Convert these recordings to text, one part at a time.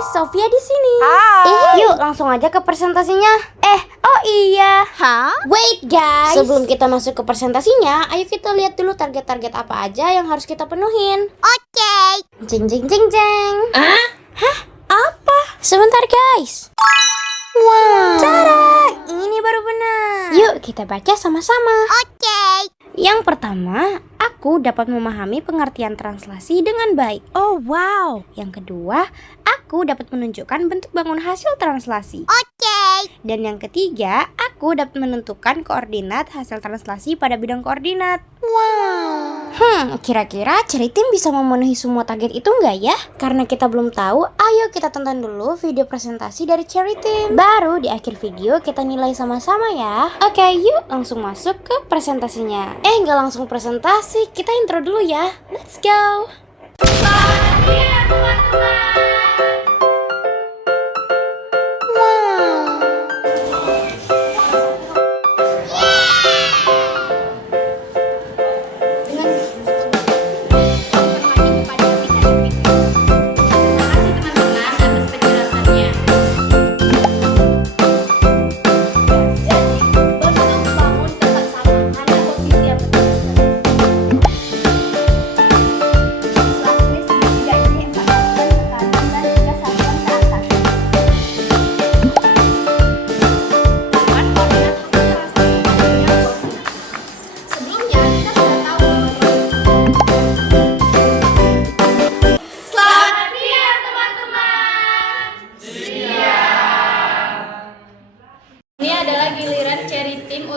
guys, Sofia di sini. Hai. Yuk langsung aja ke presentasinya. Oh iya. Wait guys. Sebelum kita masuk ke presentasinya, ayo kita lihat dulu target-target apa aja yang harus kita penuhin. Oke. Jeng jeng jeng jeng. Hah? Apa? Sebentar guys. Wow. Cara, ini baru benar. Yuk kita baca sama-sama. Oke. Yang pertama, aku dapat memahami pengertian translasi dengan baik. Oh wow. Yang kedua, aku dapat menunjukkan bentuk bangun hasil translasi. Oke. Dan yang ketiga, aku dapat menentukan koordinat hasil translasi pada bidang koordinat. Wow. Kira-kira Cherry Team bisa memenuhi semua target itu nggak ya? Karena kita belum tahu, ayo kita tonton dulu video presentasi dari Cherry Team. Baru di akhir video kita nilai sama-sama ya. Oke, yuk langsung masuk ke presentasinya. Nggak langsung presentasi, kita intro dulu ya. Let's go.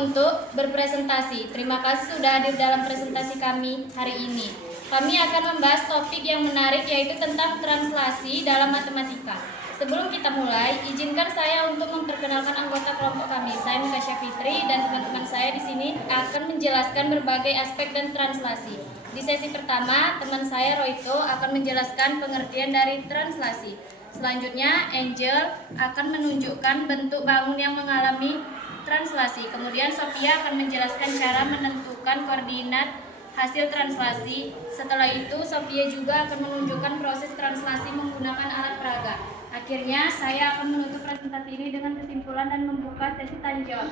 Untuk berpresentasi. Terima kasih sudah hadir dalam presentasi kami hari ini. Kami akan membahas topik yang menarik yaitu tentang translasi dalam matematika. Sebelum kita mulai, izinkan saya untuk memperkenalkan anggota kelompok kami. Saya Nikasha Fitri dan teman-teman saya di sini akan menjelaskan berbagai aspek dan translasi. Di sesi pertama, teman saya Roito akan menjelaskan pengertian dari translasi. Selanjutnya, Angel akan menunjukkan bentuk bangun yang mengalami translasi. Kemudian Sophia akan menjelaskan cara menentukan koordinat hasil translasi. Setelah itu Sophia juga akan menunjukkan proses translasi menggunakan alat peraga. Akhirnya saya akan menutup presentasi ini dengan kesimpulan dan membuka sesi tanya jawab.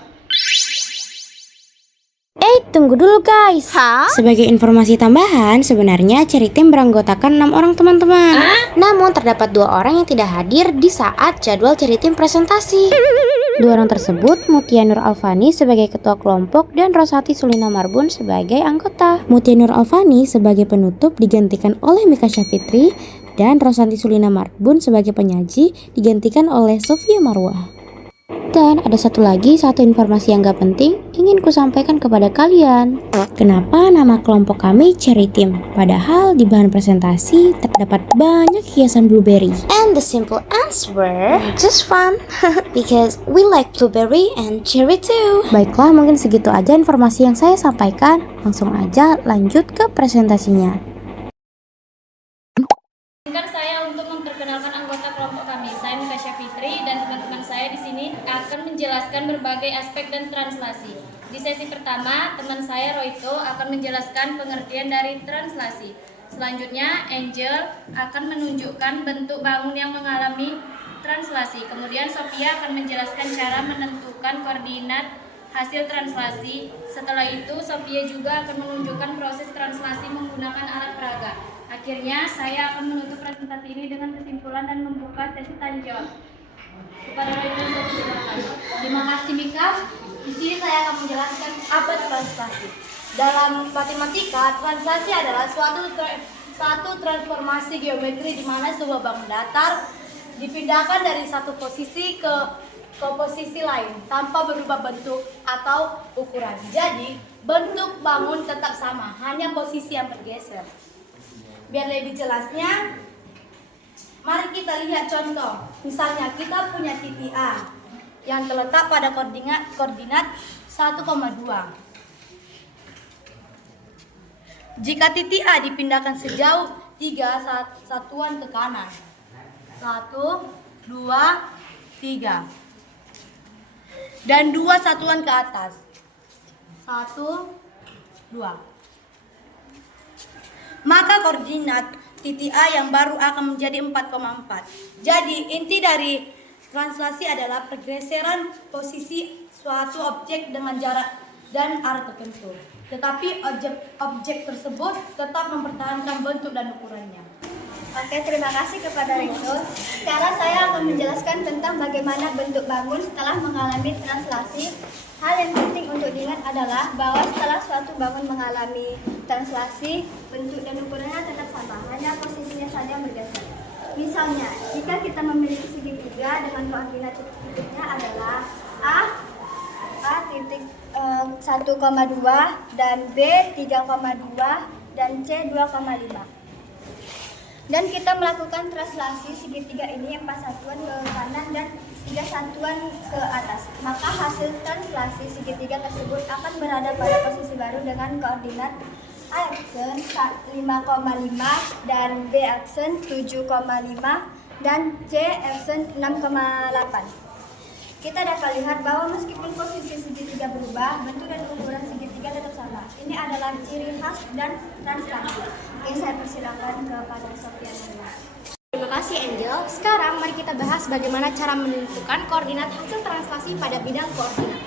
Tunggu dulu guys. Sebagai informasi tambahan, sebenarnya Cherry Team beranggotakan 6 orang teman-teman. Namun terdapat 2 orang yang tidak hadir di saat jadwal Cherry Team presentasi. 2 orang tersebut, Mutia Nur Alfani sebagai ketua kelompok dan Rosati Sulina Marbun sebagai anggota. Mutia Nur Alfani sebagai penutup digantikan oleh Mika Syafitri dan Rosati Sulina Marbun sebagai penyaji digantikan oleh Sofia Marwah. Dan ada satu informasi yang gak penting ingin ku sampaikan kepada kalian. Kenapa nama kelompok kami Cherry Team? Padahal di bahan presentasi terdapat banyak hiasan blueberry. And the simple answer, just fun. Because we like blueberry and cherry too. Baiklah, mungkin segitu aja informasi yang saya sampaikan. Langsung aja lanjut ke presentasinya. Izinkan saya untuk memperkenalkan anggota kelompok kami. Saya Nikasha Fitri dan teman-teman saya di sini akan menjelaskan berbagai aspek dan translasi. Di sesi pertama, teman saya Roito akan menjelaskan pengertian dari translasi. Selanjutnya, Angel akan menunjukkan bentuk bangun yang mengalami translasi. Kemudian Sophia akan menjelaskan cara menentukan koordinat hasil translasi. Setelah itu, Sophia juga akan menunjukkan proses translasi menggunakan alat peraga. Akhirnya, saya akan menutup presentasi ini dengan kesimpulan dan membuka sesi tanya jawab. Kepada Roito, silakan. Terima kasih Mika. Di sini saya akan menjelaskan apa translasi. Dalam matematika, translasi adalah suatu transformasi geometri di mana sebuah bangun datar dipindahkan dari satu posisi ke posisi lain tanpa berubah bentuk atau ukuran. Jadi, bentuk bangun tetap sama, hanya posisi yang bergeser. Biar lebih jelasnya, mari kita lihat contoh. Misalnya kita punya titik A yang terletak pada koordinat 1,2. Jika titik A dipindahkan sejauh 3 satuan ke kanan. 1, 2, 3. Dan 2 satuan ke atas. 1, 2. Maka koordinat titik A yang baru akan menjadi 4,4. Jadi inti dari translasi adalah pergeseran posisi suatu objek dengan jarak dan arah tertentu. Tetapi objek tersebut tetap mempertahankan bentuk dan ukurannya. Oke, terima kasih kepada Rito. Sekarang saya akan menjelaskan tentang bagaimana bentuk bangun setelah mengalami translasi. Hal yang penting untuk diingat adalah bahwa setelah suatu bangun mengalami translasi, bentuk dan ukurannya tetap sama, hanya posisinya saja bergeser. Misalnya, jika kita memiliki segitiga dengan koordinat titiknya adalah A titik 1,2 dan B 3,2 dan C 2,5. Dan kita melakukan translasi segitiga ini 4 satuan ke kanan dan 3 satuan ke atas. Maka hasil translasi segitiga tersebut akan berada pada posisi baru dengan koordinat A aksen 5,5 dan B aksen 7,5 dan C aksen 6,8. Kita dapat lihat bahwa meskipun posisi segitiga berubah, bentuk dan ukuran segitiga tetap sama. Ini adalah ciri khas dan translasi. Oke, saya persilakan kepada Sofiana. Terima kasih Angel. Sekarang mari kita bahas bagaimana cara menentukan koordinat hasil translasi pada bidang koordinat.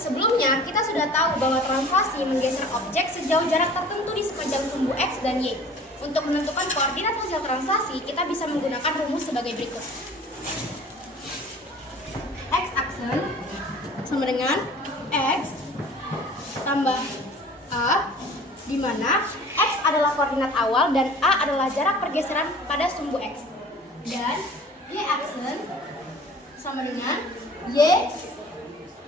Sebelumnya, kita sudah tahu bahwa translasi menggeser objek sejauh jarak tertentu di sepanjang sumbu X dan Y. Untuk menentukan koordinat hasil translasi, kita bisa menggunakan rumus sebagai berikut. X aksen sama dengan X tambah A, di mana X adalah koordinat awal dan A adalah jarak pergeseran pada sumbu X. Dan Y aksen sama dengan Y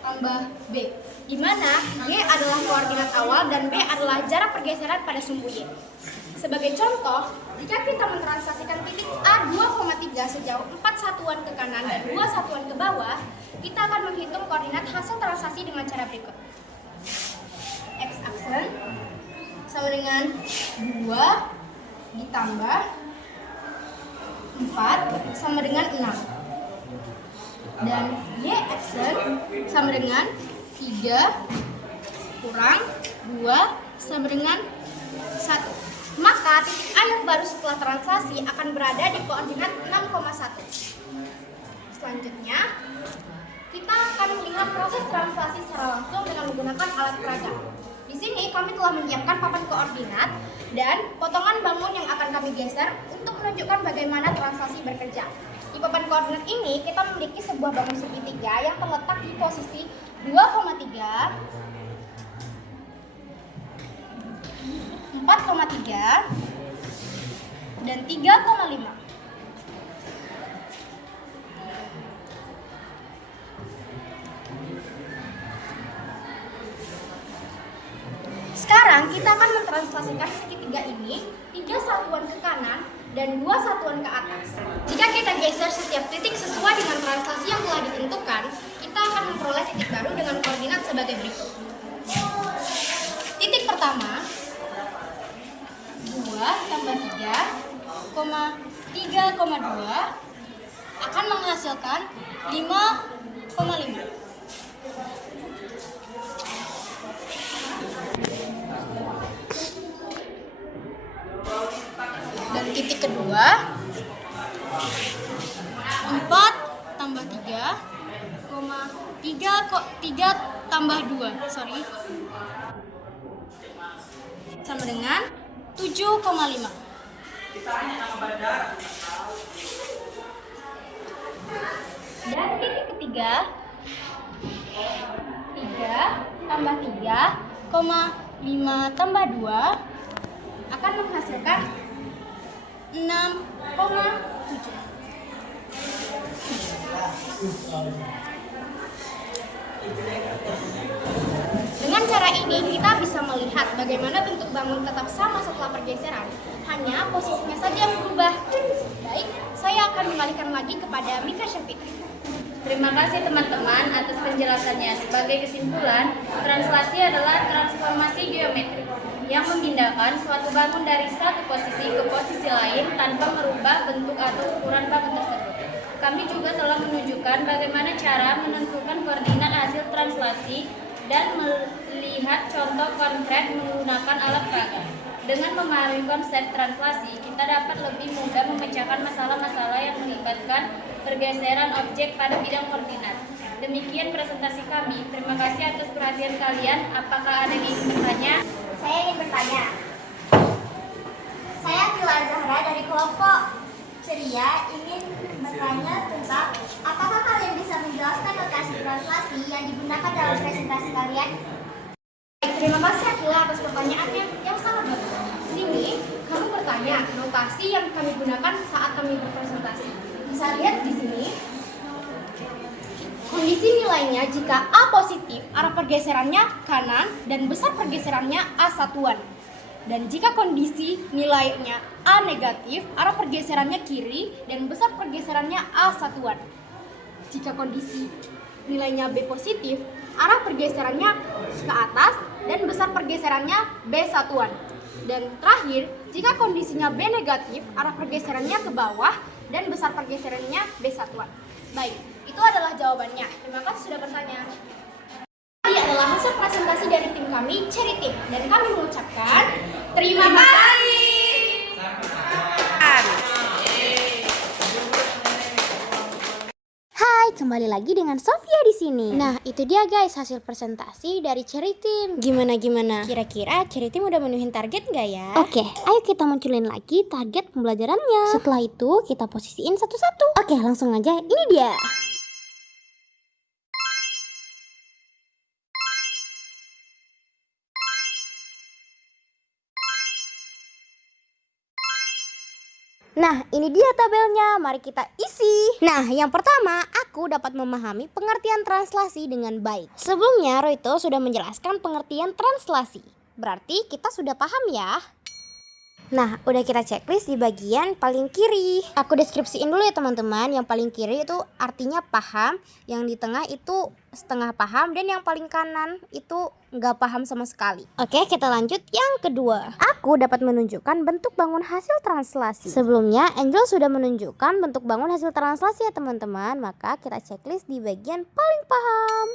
tambah B, di mana Y adalah koordinat awal dan B adalah jarak pergeseran pada sumbu Y. Sebagai contoh, jika kita mentranslasikan titik A 2,3 sejauh 4 satuan ke kanan dan 2 satuan ke bawah, kita akan menghitung koordinat hasil translasi dengan cara berikut. X aksen sama dengan 2 ditambah 4 sama dengan 6. Dan Y aksen sama dengan 3 kurang 2 sama dengan 1. Maka titik A yang baru setelah translasi akan berada di koordinat 6,1. Selanjutnya, kita akan melihat proses translasi secara langsung dengan menggunakan alat peraga. Di sini kami telah menyiapkan papan koordinat dan potongan bangun yang akan kami geser untuk menunjukkan bagaimana translasi bekerja. Di papan koordinat ini kita memiliki sebuah bangun segitiga yang terletak di posisi 2,3, 4,3 dan 3,5. Sekarang kita akan mentranslasikan segitiga ini 3 satuan ke kanan dan 2 satuan ke atas. Jika kita geser setiap titik sesuai dengan translasi yang telah ditentukan, kita akan memperoleh titik baru dengan koordinat sebagai berikut. Titik pertama 2 tambah 3,2 akan menghasilkan 5,5. Dan titik kedua 4 tambah 3 tambah 2 sama dengan 7,5. Dan titik ketiga 3 tambah 3,5 tambah 2 akan menghasilkan 6,7. Dengan cara ini kita bisa melihat bagaimana bentuk bangun tetap sama setelah pergeseran, hanya posisinya saja yang berubah. Baik, saya akan mengalihkan lagi kepada Mika Syafitri. Terima kasih teman-teman atas penjelasannya. Sebagai kesimpulan, translasi adalah transformasi geometri yang memindahkan suatu bangun dari satu posisi ke posisi lain tanpa merubah bentuk atau ukuran bangun tersebut. Kami juga telah menunjukkan bagaimana cara menentukan koordinat hasil translasi dan melihat contoh konkret menggunakan alat peraga. Dengan memahami konsep translasi, kita dapat lebih mudah memecahkan masalah-masalah yang melibatkan pergeseran objek pada bidang koordinat. Demikian presentasi kami. Terima kasih atas perhatian kalian. Apakah ada yang ingin bertanya? Saya ingin bertanya. Saya Tila Zahra dari kelompok Ceria ingin bertanya tentang apakah kalian bisa menjelaskan notasi translasi yang digunakan dalam presentasi kalian? Terima kasih Akila atas pertanyaannya yang sangat bagus. Sini, kamu bertanya notasi yang kami gunakan saat kami berpresentasi. Bisa lihat di sini. Kondisi nilainya jika A positif, arah pergeserannya kanan dan besar pergeserannya A satuan. Dan jika kondisi nilainya A negatif, arah pergeserannya kiri dan besar pergeserannya A satuan. Jika kondisi nilainya B positif, arah pergeserannya ke atas dan besar pergeserannya B satuan. Dan terakhir, jika kondisinya B negatif, arah pergeserannya ke bawah dan besar pergeserannya B satuan. Baik, itu adalah jawabannya. Terima kasih sudah bertanya. Ini adalah hasil presentasi dari tim kami, Cherry Team, dan kami mengucapkan terima kasih. Hai, kembali lagi dengan Sofia di sini. Nah, itu dia guys hasil presentasi dari Cherry Team. Gimana? Kira-kira Cherry Team udah menuhin target nggak ya? Oke, ayo kita munculin lagi target pembelajarannya. Setelah itu kita posisiin satu-satu. Oke, langsung aja. Ini dia. Nah, ini dia tabelnya. Mari kita isi. Nah, yang pertama, aku dapat memahami pengertian translasi dengan baik. Sebelumnya, Roito sudah menjelaskan pengertian translasi. Berarti kita sudah paham ya. Nah, udah kita checklist di bagian paling kiri. Aku deskripsiin dulu ya teman-teman. Yang paling kiri itu artinya paham, yang di tengah itu setengah paham, dan yang paling kanan itu nggak paham sama sekali. Oke, kita lanjut yang kedua. Aku dapat menunjukkan bentuk bangun hasil translasi. Sebelumnya, Angel sudah menunjukkan bentuk bangun hasil translasi ya teman-teman. Maka kita checklist di bagian paling paham.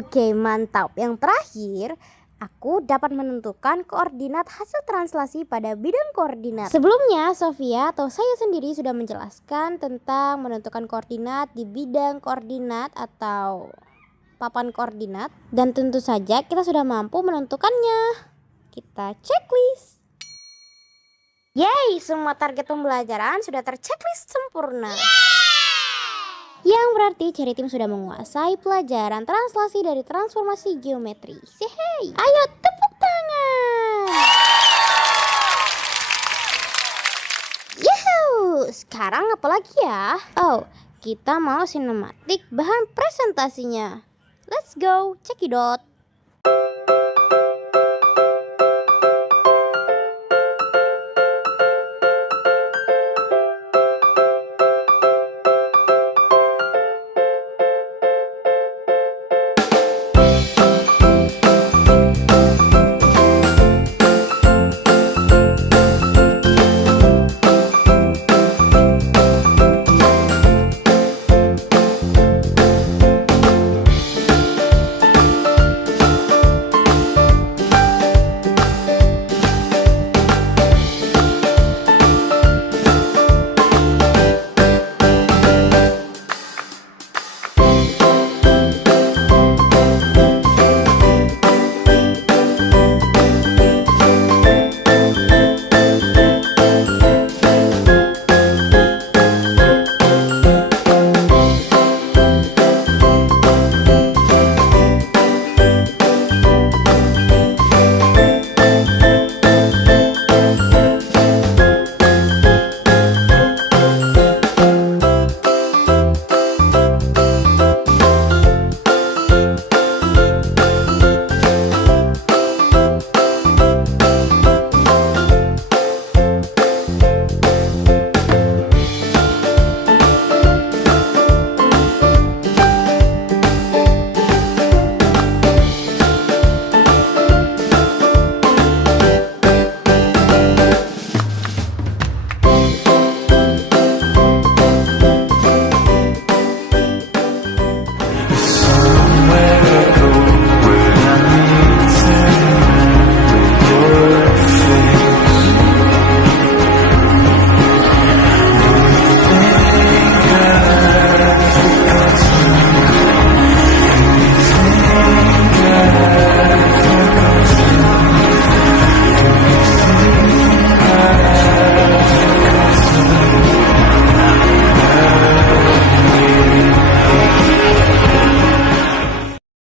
Oke, mantap. Yang terakhir, aku dapat menentukan koordinat hasil translasi pada bidang koordinat. Sebelumnya, Sofia atau saya sendiri sudah menjelaskan tentang menentukan koordinat di bidang koordinat atau papan koordinat. Dan tentu saja kita sudah mampu menentukannya. Kita checklist. Yeay, semua target pembelajaran sudah terchecklist sempurna. Yang berarti Cherry Team sudah menguasai pelajaran translasi dari transformasi geometri. Yeay, ayo tepuk tangan. Yuhuu, sekarang apa lagi ya? Oh, kita mau sinematik bahan presentasinya. Let's go, cekidot.